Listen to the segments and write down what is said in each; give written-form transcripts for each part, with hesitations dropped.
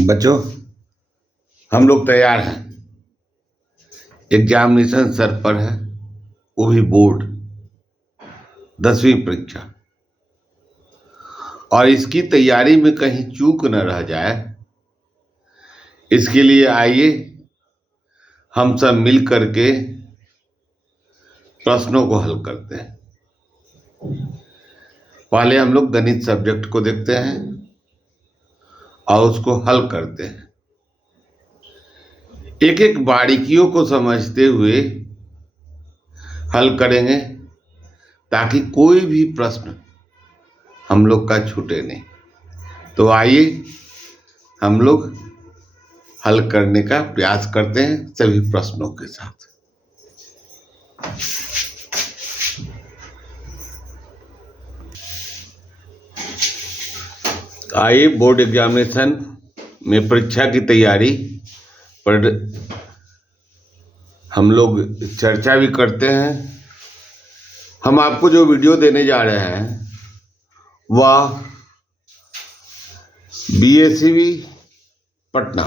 बच्चों, हम लोग तैयार हैं। एग्जामिनेशन सर पर है, वो भी बोर्ड 10वीं परीक्षा, और इसकी तैयारी में कहीं चूक न रह जाए, इसके लिए आइए हम सब मिल करके प्रश्नों को हल करते हैं। पहले हम लोग गणित सब्जेक्ट को देखते हैं और उसको हल करते हैं। एक एक बारीकियों को समझते हुए हल करेंगे ताकि कोई भी प्रश्न हम लोग का छूटे नहीं। तो आइए हम लोग हल करने का प्रयास करते हैं सभी प्रश्नों के साथ। आइए बोर्ड एग्जामिनेशन में परीक्षा की तैयारी पर हम लोग चर्चा भी करते हैं। हम आपको जो वीडियो देने जा रहे हैं वह BSCB Patna,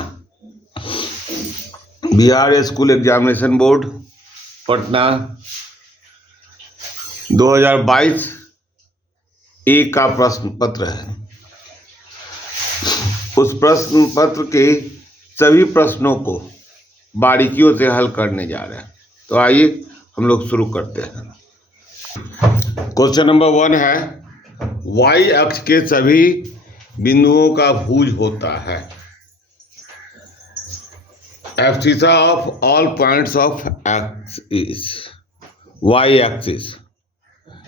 Bihar school examination board Patna 2022 ए का प्रश्न पत्र है। उस प्रश्न पत्र के सभी प्रश्नों को बारीकियों से हल करने जा रहे हैं। तो आइए हम लोग शुरू करते हैं। क्वेश्चन नंबर 1 है, y अक्ष के सभी बिंदुओं का भुज होता है। Abscissa of all points of x is y axis.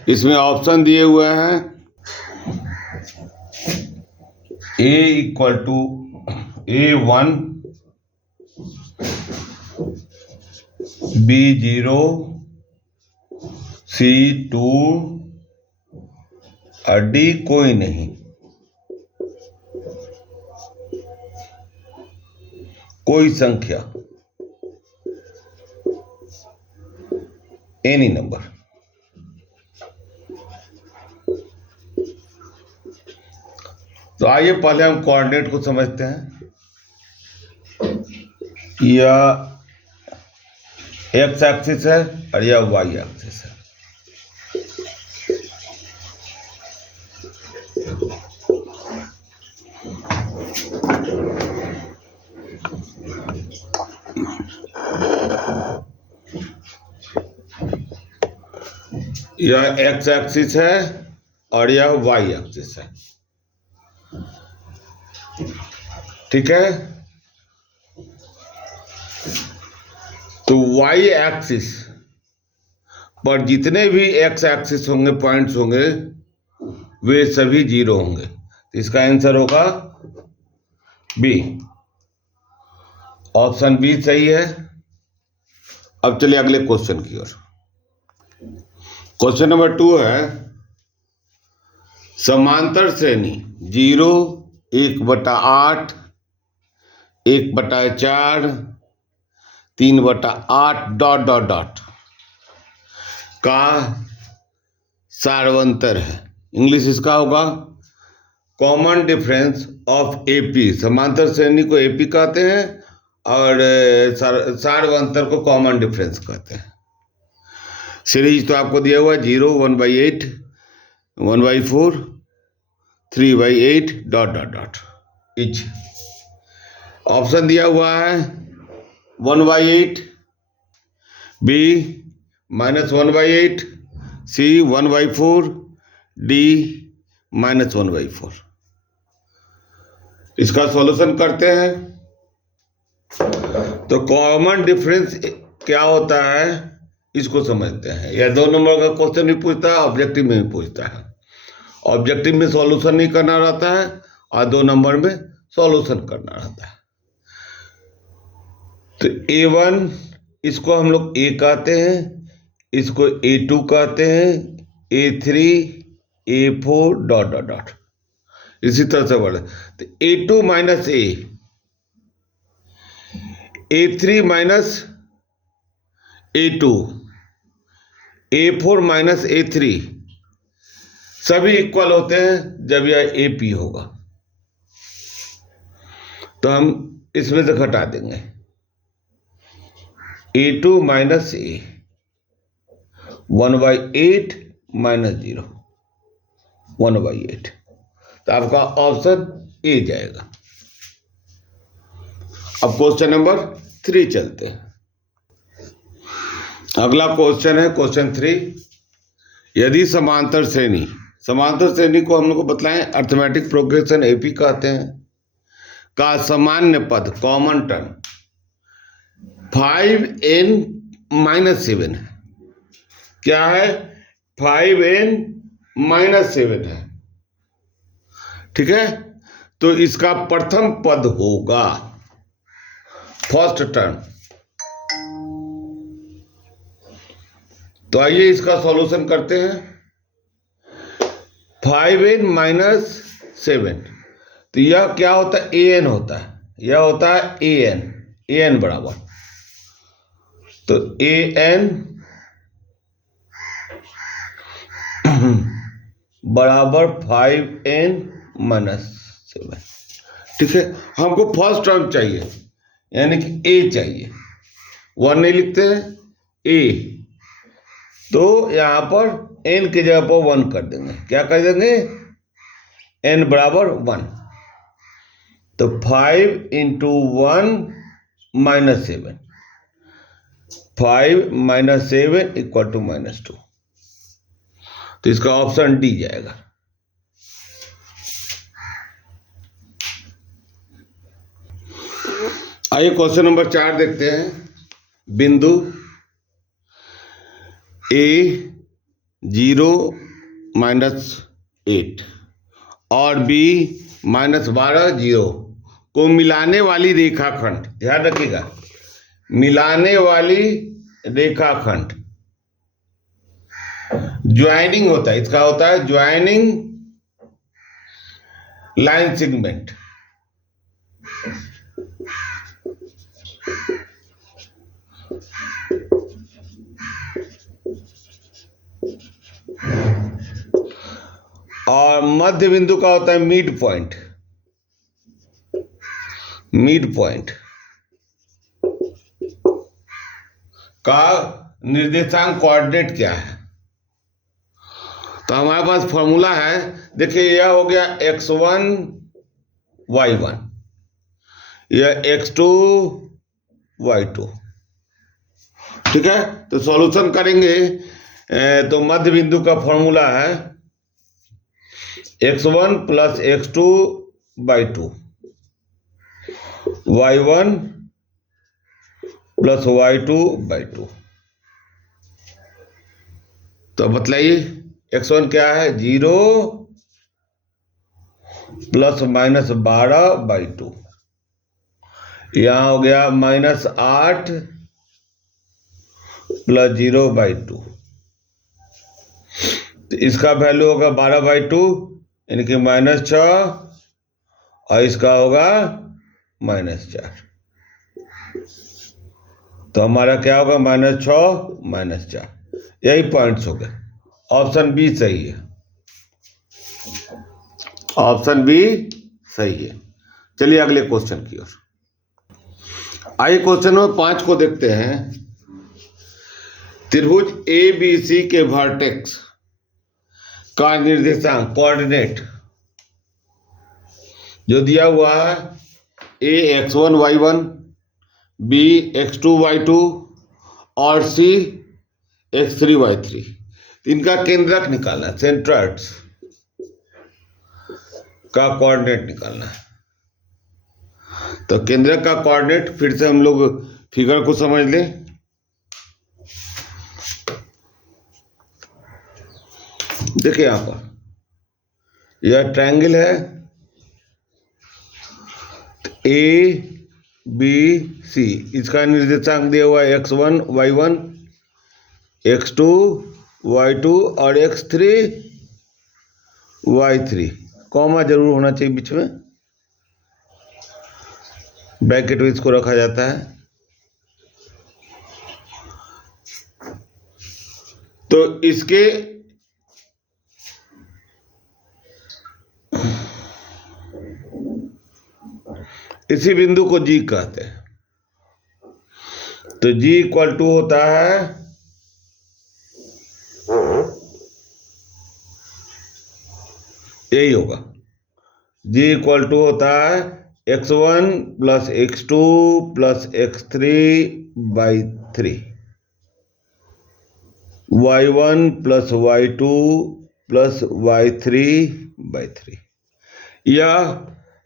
इसमें ऑप्शन दिए हुए हैं a equal to A1, B0, C2 और D कोई नहीं। कोई संख्या, एनी नंबर। तो आइए पहले हम कोऑर्डिनेट को समझते हैं। यह एक्स एक्सिस है और यह वाई एक्सिस है। यह एक्स एक्सिस है और यह वाई एक्सिस है। ठीक है, तो वाई एक्सिस पर जितने भी एक्स एक्सिस होंगे, पॉइंट्स होंगे, वे सभी 0 होंगे। तो इसका आंसर होगा बी, ऑप्शन बी सही है। अब चलिए अगले क्वेश्चन की ओर। क्वेश्चन नंबर 2 है, समांतर श्रेणी 0, 1/8, 1/4, 3/8 डॉट डॉट डॉट का सार्वंतर है। इंग्लिश इसका होगा कॉमन डिफरेंस ऑफ एपी। समांतर श्रेणी को एपी कहते हैं और सार्वंतर को कॉमन डिफरेंस कहते हैं। सीरीज तो आपको दिया हुआ है 0, 1/8, 1/4, 3/8 dot dot dot etch. Option दिया हुआ है 1/8, बी -1/8, सी 1/4, डी -1/4। इसका सॉल्यूशन करते हैं। तो कॉमन डिफरेंस क्या होता है इसको समझते हैं। यह 2 नंबर का क्वेश्चन भी पूछता है, ऑब्जेक्टिव में भी पूछता है। ऑब्जेक्टिव में सॉल्यूशन नहीं करना रहता है और 2 नंबर में सॉल्यूशन करना रहता है। तो A1 इसको हम लोग A कहते हैं, इसको A2 कहते हैं, A3, A4 dot dot dot इसी तरह से बढ़े। तो A2 minus A, A3 minus A2, A4 minus A3 सभी इक्वल होते हैं जब यह AP होगा। तो हम इसमें से घटा देंगे a2 माइनस ए 1/8 माइनस 0 1/8। तो आपका ऑप्शन ए जाएगा। अब क्वेश्चन नंबर 3 चलते हैं। अगला क्वेश्चन है क्वेश्चन 3। यदि समांतर श्रेणी को हम लोग को बतलाएं अर्थमेटिक प्रोग्रेशन एपी कहते हैं का सामान्य पद कॉमन टर्म 5n-7 है। क्या है? 5n-7 है। ठीक है, तो इसका प्रथम पद होगा फर्स्ट टर्म। तो आइए इसका सॉल्यूशन करते हैं। 5n-7 तो यह क्या होता है? an होता है। यह होता है an बराबर, तो an बराबर 5n-7। ठीक है, हमको फर्स्ट टर्म चाहिए यानी कि a चाहिए। 1 नहीं लिखते हैं a, तो यहां पर n की जगह पर 1 कर देंगे। क्या कर देंगे? n बराबर 1, तो 5 × 1 - 7, 5 - 7 = -2। तो इसका ऑप्शन डी जाएगा। आइए क्वेश्चन नंबर 4 देखते हैं। बिंदु A 0 - 8 और B -12 0 को मिलाने वाली रेखाखंड, ध्यान रखिएगा, मिलाने वाली रेखाखंड ज्वाइनिंग होता है। इसका होता है ज्वाइनिंग लाइन सेगमेंट। और मध्य बिंदु का होता है मिड पॉइंट। मिड पॉइंट का निर्देशांक कोऑर्डिनेट क्या है? तो हमारे पास फॉर्मूला है, देखिए यह हो गया x1 y1, यह x2 y2। ठीक है, तो सॉल्यूशन करेंगे तो मध्य बिंदु का फॉर्मूला है x1 + x2/2 y1 + y2/2। तो बतलाइए x1 क्या है? 0 ± 12/2। यहां हो गया -8 + 0/2। तो इसका वैल्यू होगा 12/2 यानी कि -6, और इसका होगा -4। तो हमारा क्या होगा? -6 - 4। यही पॉइंट्स हो गए। ऑप्शन बी सही है। ऑप्शन बी सही है। चलिए अगले क्वेश्चन की ओर आइए। क्वेश्चन नंबर 5 को देखते हैं। त्रिभुज ABC के वर्टेक्स का निर्देशांक कोऑर्डिनेट जो दिया हुआ है A x1 y1, B x2 y2 और C x3 y3। इनका केंद्रक निकालना है, सेंट्रॉइड्स का कोऑर्डिनेट निकालना है। तो केंद्रक का कोऑर्डिनेट फिर से हम लोग फिगर को समझ लें। देखिए यहां पर यह ट्रायंगल है ABC। इसका निर्देशांक दिया हुआ है x1 y1, x2 y2 और x3 y3। कॉमा जरूर होना चाहिए बीच में, ब्रैकेट में इसको रखा जाता है। तो इसके इसी बिंदु को जी कहते हैं। तो जी इक्वल टू होता है यही होगा, जी इक्वल टू होता है x1 plus x2 plus x3 by 3, y1 plus y2 plus y3 by 3। यह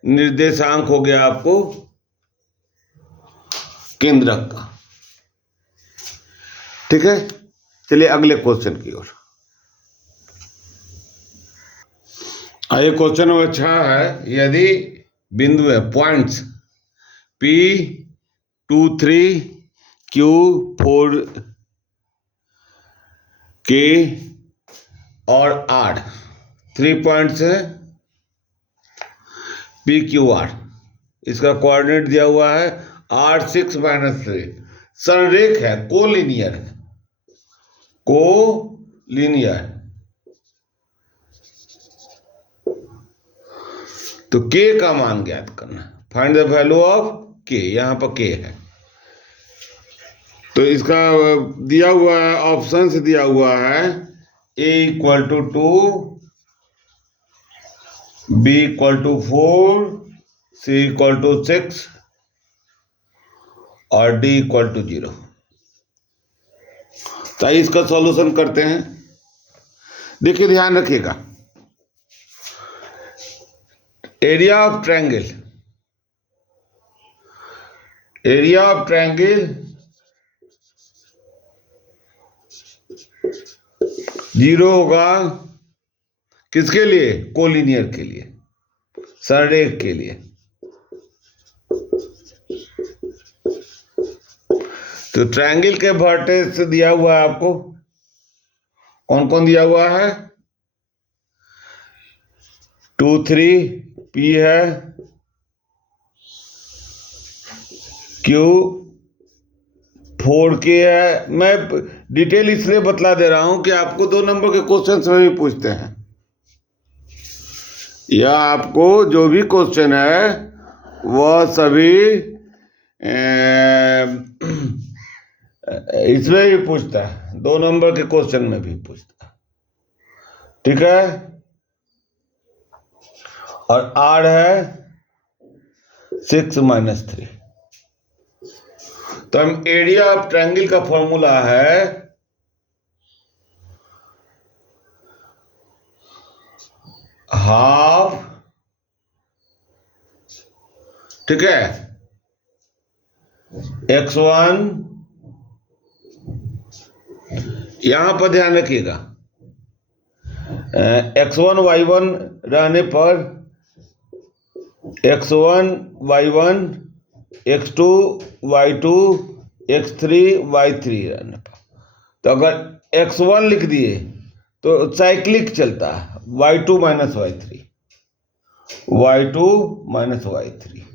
निर्देशांक हो गया आपको केंद्रक का। ठीक है, चलिए अगले क्वेश्चन की ओर। ये क्वेश्चन अच्छा है। यदि बिंदु है पॉइंट्स P 2 3 Q 4 K और R, 3 पॉइंट्स है P Q R। इसका कोऑर्डिनेट दिया हुआ है R6 - 3। संरेख है, कोलिनियर है, कोलिनियर। तो K का मान ज्ञात करना, find the value of K। यहां पर K है, तो इसका दिया हुआ है, ऑप्शन से दिया हुआ है A equal to 2, B equal to 4, C equal to 6 और D इक्वल टू 0। तो इसका सॉल्यूशन करते हैं। देखिए ध्यान रखिएगा, area of triangle, area of triangle 0 होगा किसके लिए? कोलिनियर के लिए, संरेख के लिए। तो ट्रायंगल के वर्टेक्स दिया हुआ है आपको, कौन कौन दिया हुआ है? 2 3 P है, Q 4 K है। मैं डिटेल इसलिए बतला दे रहा हूं कि आपको 2 नंबर के क्वेश्चन में भी पूछते हैं, या आपको जो भी क्वेश्चन है वह सभी इसमें भी पूछता है, 2 नंबर के क्वेश्चन में भी पूछता है। ठीक है, और R है 6 - 3। तो हम एरिया ऑफ ट्रायंगल का फॉर्मूला है हाफ, ठीक है, x1, यहां पर ध्यान रखिएगा, x1 y1 रहने पर x1 y1 x2 y2 x3 y3 रहने पर। तो अगर x1 लिख दिए तो साइक्लिक चलता है, y2 - y3, y2 - y3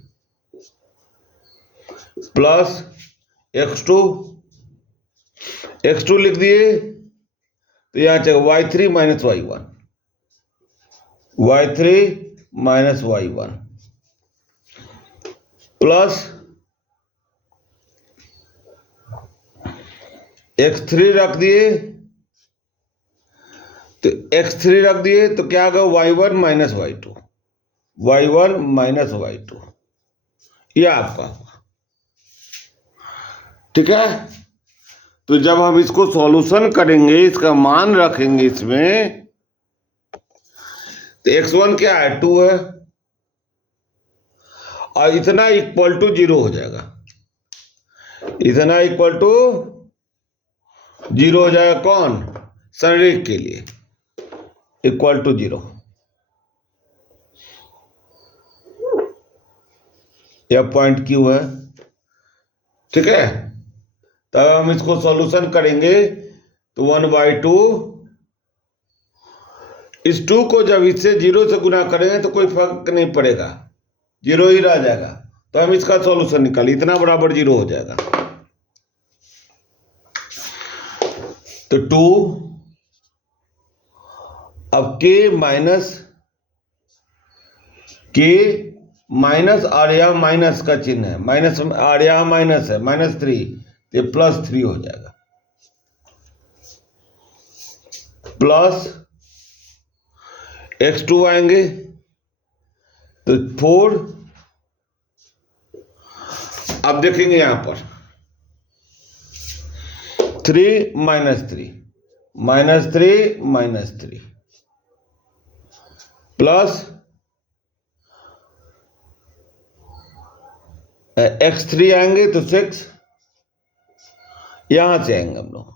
plus x2, x2 लिख दिए तो यहां चाहिए y3 - y1, y3 - y1 plus x3 रख दिए, तो x3 रख दिए तो क्या होगा? y1 - y2, y1 - y2, यह आपका होगा। ठीक है, तो जब हम इसको सॉल्यूशन करेंगे, इसका मान रखेंगे इसमें, तो x1 क्या है? 2 है, और इतना इक्वल टू 0 हो जाएगा, इतना इक्वल टू 0 हो जाएगा। कौन? संरेख के लिए इक्वल टू 0। यह पॉइंट Q है। ठीक है, तब हम इसको सॉल्यूशन करेंगे तो 1/2, इस 2 को जब इससे 0 से गुना करेंगे तो कोई फर्क नहीं पड़ेगा, 0 ही रह जाएगा। तो हम इसका सॉल्यूशन निकालें, इतना बराबर 0 हो जाएगा। तो 2, अब K माइनस और यह माइनस का चिन्ह है, माइनस और यह माइनस है, -3, तो ये +3 हो जाएगा, प्लस x2 आएंगे तो 4। अब देखेंगे यहां पर 3 -3 -3 प्लस x3 आएंगे तो 6, यहां से आएंगे हम लोग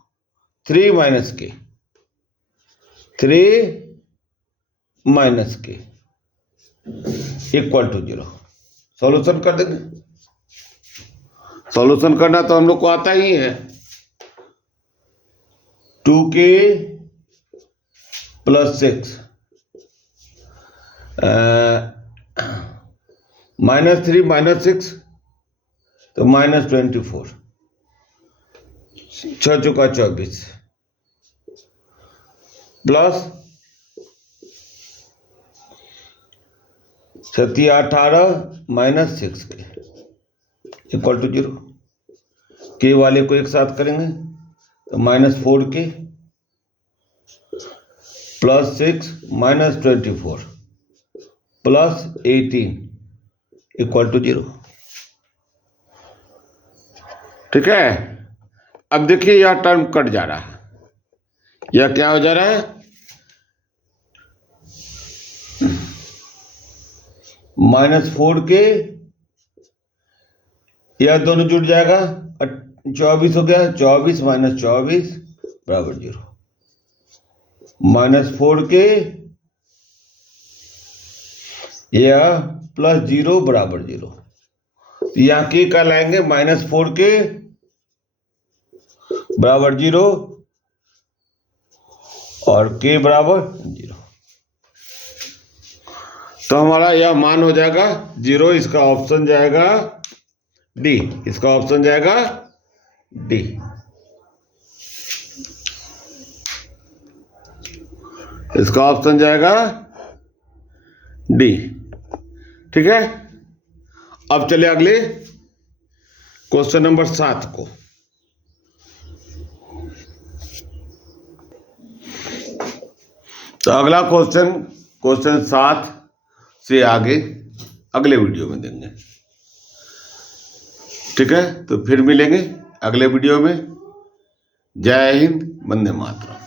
3 - k, 3 - k = 0। सॉल्यूशन कर देंगे। सॉल्यूशन करना तो हम लोग को आता ही है। 2k + 6 -3 - 6 तो -24, 6 चौका 24 प्लस 7 18 -6k = 0। के वाले को एक साथ करेंगे तो -4k + 6 -24 प्लस 18 = 0। ठीक है। अब देखिए यह टर्म कट जा रहा है, यह क्या हो जा रहा है, -4k, यह दोनों जुड़ जाएगा, 24 हो गया, 24 - 24 = 0, -4k यह +0 = 0। तो यहाँ के का लाएंगे, -4k = 0 और k = 0। तो हमारा यह मान हो जाएगा 0। इसका ऑप्शन जाएगा डी, इसका ऑप्शन जाएगा डी। इसका ऑप्शन जाएगा डी। ठीक है। अब चले अगले क्वेश्चन नंबर 7 को। तो अगला क्वेश्चन 7 से आगे अगले वीडियो में देंगे। ठीक है। तो फिर मिलेंगे अगले वीडियो में। जय हिंद, वंदे मातरम।